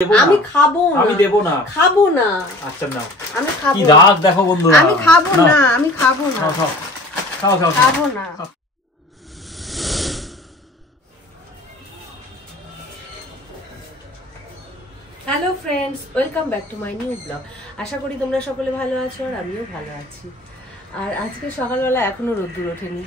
আমি খাবো না, আমি দেব না, খাবো না। আচ্ছা না, আমি খাবো। কি রাগ দেখো বন্ধুরা, আমি খাবো না, আমি খাবো না, খাও খাও খাও, খাবো না। Hello friends, welcome back to my new blog. আশা করি তোমরা সকলে ভালো আছো আর আমিও ভালো আছি। আর আজকে সকালবেলা এখনো রোদ্দুর ওঠেনি,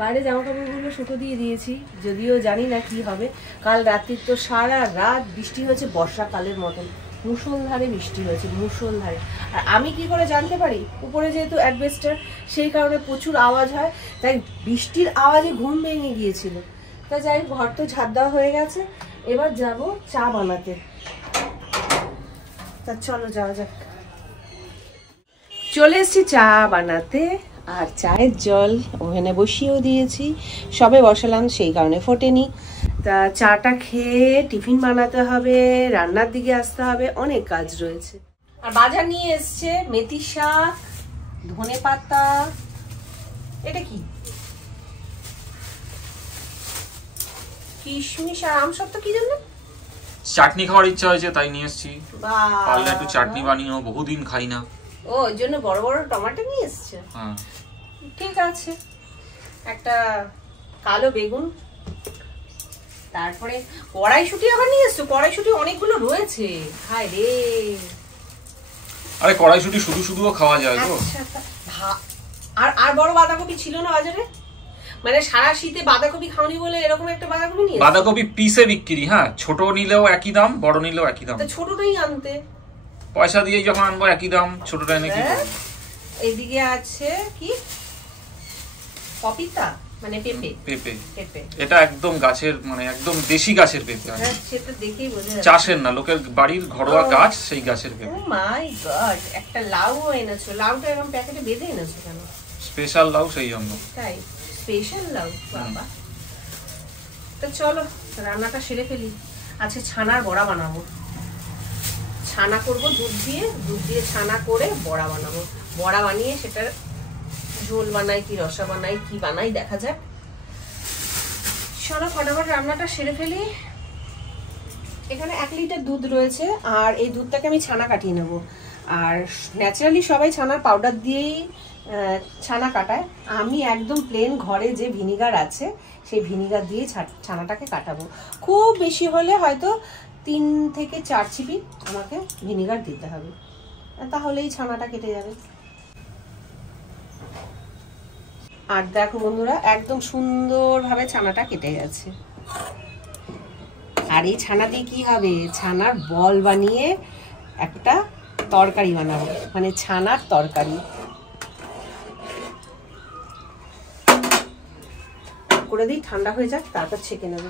বাইরে জামা কাপড়গুলো শুকো দিয়ে দিয়েছি, যদিও জানি না কি হবে। কাল রাত্রির তো সারা রাত বৃষ্টি হয়েছে, বর্ষাকালের মতন মুষলধারে বৃষ্টি হয়েছে, মুষলধারে। আর আমি কি করে জানতে পারি, উপরে যেহেতু অ্যাডভেস্টার, সেই কারণে প্রচুর আওয়াজ হয়, তাই বৃষ্টির আওয়াজে ঘুম ভেঙে গিয়েছিল। তা যাই, ঘর তো ঝাড় দেওয়া হয়ে গেছে, এবার যাব চা বানাতে। তা চলো যাওয়া যাক। চলে এসেছি চা বানাতে, আর চায়ের জল ওভেনে বসিয়েও দিয়েছি, সবে বসালাম সেই কারণে ফোটেনি। তা চাটা খেয়ে টিফিন বানাতে হবে, রান্নার দিকে আসতে হবে, অনেক কাজ রয়েছে। আর বাজার নিয়ে এসছে মেথি শাক, ধনে পাতা, এটা কি কিশমিশ আর আমসত্ত্ব কি জানো? চাটনি খাওয়ার ইচ্ছা হয়েছে তাই নিয়ে এসেছি। পারলে একটু চাটনি বানিও, বহুদিন খাই না। ও, ওই জন্য বড় বড় টমেটো নিয়ে এসছে। হ্যাঁ ঠিক আছে, একটা কালো বেগুন, তারপরে কড়াইশুঁটি আবার নিয়ে এসছো। কড়াইশুঁটি অনেকগুলো রয়েছে, হায় রে। আরে কড়াইশুঁটি শুধু শুধুও খাওয়া যায় তো। আর আর বড় বাঁধাকপি ছিল না বাজারে? মানে সারা শীতে বাঁধাকপি খাওনি বলে এরকম একটা বাঁধাকপি নিয়ে। বাঁধাকপি পিসে বিক্রি, হ্যাঁ, ছোট নিলেও একই দাম, বড় নিলেও একই দাম। তো ছোটটাই আনতে, পয়সা দিয়ে যখন আনবো একই দাম, ছোটটা এনে কি করব? এদিকে আছে কি পপিতা, মানে পেঁপে। পেঁপে, পেঁপে এটা একদম গাছের, মানে একদম দেশি গাছের পেঁপে। হ্যাঁ, সেটা দেখেই বোঝা যাচ্ছে চাষের না, লোকের বাড়ির ঘরোয়া গাছ, সেই গাছের পেঁপে। ও মাই গড, একটা লাউ এনেছো। লাউটা এরকম প্যাকেটে বেঁধে এনেছো কেন? স্পেশাল লাউ, সেই জন্য। তাই, স্পেশাল লাউ, বাবা। তো চলো রান্নাটা সেরে ফেলি। আজকে ছানার বড়া বানাবো, ছানা করবো দুধ দিয়ে ছানা করে বড়া বানাবো। বড়া বানিয়ে সেটার ঝোল বানাই কি রসা বানাই কি বানাই দেখা যাক। চলো ফটাফট রান্নাটা সেরে ফেলি। এখানে 1 লিটার দুধ রয়েছে, আর এই দুধটাকে আমি ছানা কাটিয়ে নেব। আর ন্যাচারালি সবাই ছানার পাউডার দিয়েই ছানা কাটায়, আমি একদম প্লেন ঘরে যে ভিনিগার আছে সেই ভিনিগার দিয়ে ছানাটাকে কাটাবো। খুব বেশি হলে হয়তো 3 থেকে 4 চিপি আমাকে ভিনিগার দিতে হবে, তাহলেই ছানাটা কেটে যাবে। আর দেখো বন্ধুরা, একদম সুন্দরভাবে ছানাটা কেটে গেছে। আর এই ছানা দিয়ে কি হবে, ছানার বল বানিয়ে একটা তরকারি বানাবো, মানে ছানার তরকারি করে দিই, ঠান্ডা হয়ে যাক, তারপর ছেঁকে নেব।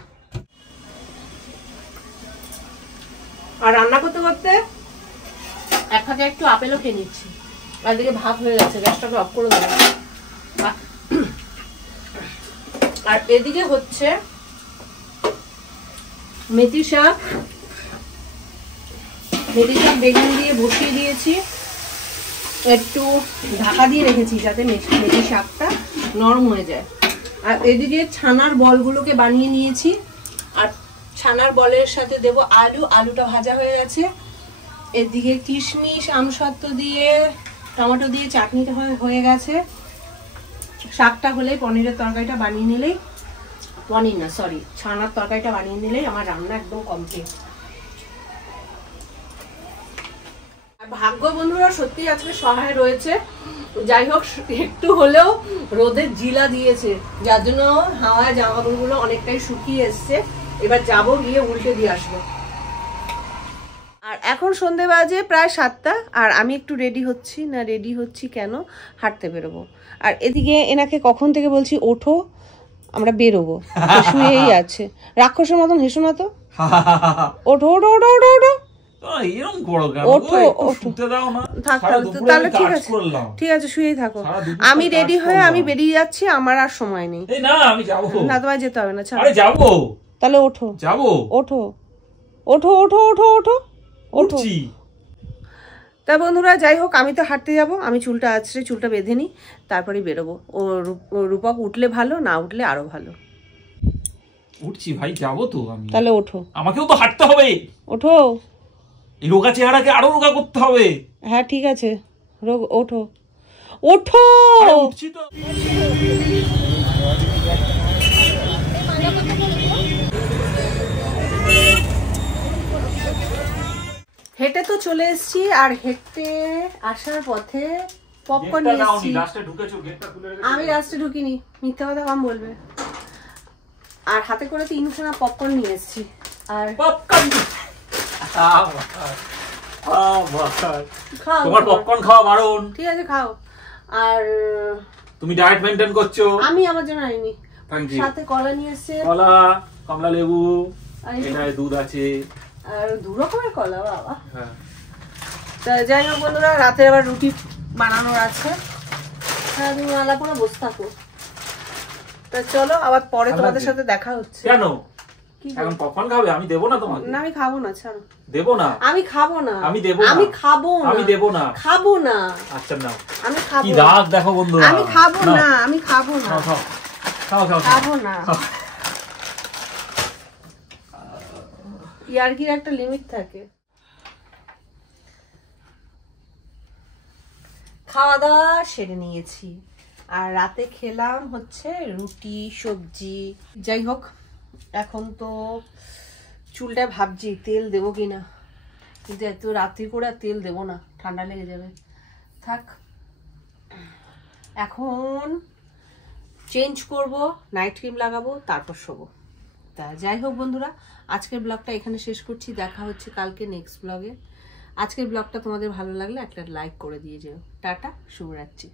আর রান্না করতে করতে এক হাতে একটু আপেলও খেয়ে নিচ্ছি। আর দিকে ভাত হয়ে গেছে, গ্যাসটাকে অফ করে দেবো। আর এদিকে হচ্ছে মেথি শাক বেগুন দিয়ে বসিয়ে দিয়েছি, একটু ঢাকা দিয়ে রেখেছি যাতে মেথি শাকটা নরম হয়ে যায়। আর এদিকে ছানার বলগুলোকে বানিয়ে নিয়েছি, আর ছানার বলের সাথে দেব আলু, আলুটা ভাজা হয়ে গেছে। এদিকে কিশমিশ আমসত্ত্ব দিয়ে টমেটো দিয়ে চাটনিটা হয়ে গেছে। শাকটা হলে পনিরের তরকারিটা বানিয়ে নিলেই, পনির না সরি, ছানার তরকারিটা বানিয়ে নিলেই আমার রান্না একদম কমপ্লিট। আর ভাগ্য বন্ধুরা সত্যি আজকে সহায় রয়েছে, যাই হোক একটু হলেও রোদের জিলা দিয়েছে, যার জন্য হাওয়ায় জামা কাপড়গুলো অনেকটাই শুকিয়ে এসছে। এবার যাবো, গিয়ে উল্টে দিয়ে আসবো। আর এখন সন্ধে বাজে প্রায় 7টা, আর আমি একটু রেডি হচ্ছি কেন, হাঁটতে বেরোবো। আর এদিকে এনাকে কখন থেকে বলছি ওঠো আমরা বেরোবো, শুয়েই আছে, রাক্ষসের মতন হেসো না তো। ওঠো ওঠো ওঠো ওঠো ওঠো, ঠিক আছে শুয়েই থাকো। আমি রেডি হয়ে আমি বেরিয়ে যাচ্ছি, আমার আর সময় নেই। না তোমায় যেতে হবে না, যাবো। তাহলে ওঠো, যাবো, ওঠো ওঠো ওঠো ওঠো ওঠো ওঠো। তা বন্ধুরা যাই হোক, আমি তো হাঁটতে যাব, আমি চুলটা আছড়ে চুলটা বেঁধে নিই, তারপরে বেরোবো। ও রূপক উঠলে ভালো, না উঠলে আরো ভালো। উঠছি ভাই, যাবো তো আমি। তাহলে ওঠো, আমাকেও তো হাঁটতে হবে। ওঠো। এই রোগা চেহারাকে আরো রোগা করতে হবে। হ্যাঁ ঠিক আছে, ওঠো ওঠো। উঠছি তো। হেঁটে তো চলে এসেছি, আর হেঁটে আসার পথে পপকর্ন নিয়ে এসেছি। আমি লাস্টে ঢুকিনি, মিথ্যা কথা কম বলবে। আর হাতে করে 3খানা পপকর্ন নিয়ে এসেছি। আর পপকর্ন খাও, তোমার পপকর্ন খাওয়া বারণ। ঠিক আছে খাও। আর তুমি ডায়েট মেইনটেইন করছো। আমি আমার জন্য আইনি, থ্যাংক ইউ। সাথে কলা নিয়ে এসেছে, কলা, কমলা লেবু, আর এখানে দুধ আছে, আর 2 রকমের কলা। বাবা, হ্যাঁ। তা যাই হোক বন্ধুরা, রাতের আবার রুটি বানানোর আছে। হ্যাঁ, তুমি আলাদা করে বসে থাকো। তা চলো, আবার পরে তোমাদের সাথে দেখা হচ্ছে। কেন এখন পপকর্ন খাবে? আমি দেবো না তোমাকে। না আমি খাবো না, ছাড়ো। দেবো না, আমি খাবো না, আমি দেবো না, আমি খাবো না, আমি দেবো না, খাবো না। আচ্ছা নাও। আমি খাবো কি রাগ দেখো বন্ধুরা। আমি খাবো না, আমি খাবো না, খাও খাও খাও খাও খাবো না। ইয়ার্কির একটা লিমিট থাকে। খাওয়া দাওয়া সেরে নিয়েছি, আর রাতে খেলাম হচ্ছে রুটি সবজি। যাই হোক, এখন তো চুলটায় ভাবছি তেল দেবো কিনা, কিন্তু এত রাত্রি করে আর তেল দেবো না, ঠান্ডা লেগে যাবে। থাক, এখন চেঞ্জ করব, নাইট ক্রিম লাগাবো, তারপর শোবো। তা যাই হোক বন্ধুরা, আজকের ব্লগটা এখানে শেষ করছি। দেখা হচ্ছে কালকে নেক্সট ব্লগে। আজকের ব্লগটা তোমাদের ভালো লাগলে একটা লাইক করে দিয়ে যেও। টাটা, শুভরাত্রি।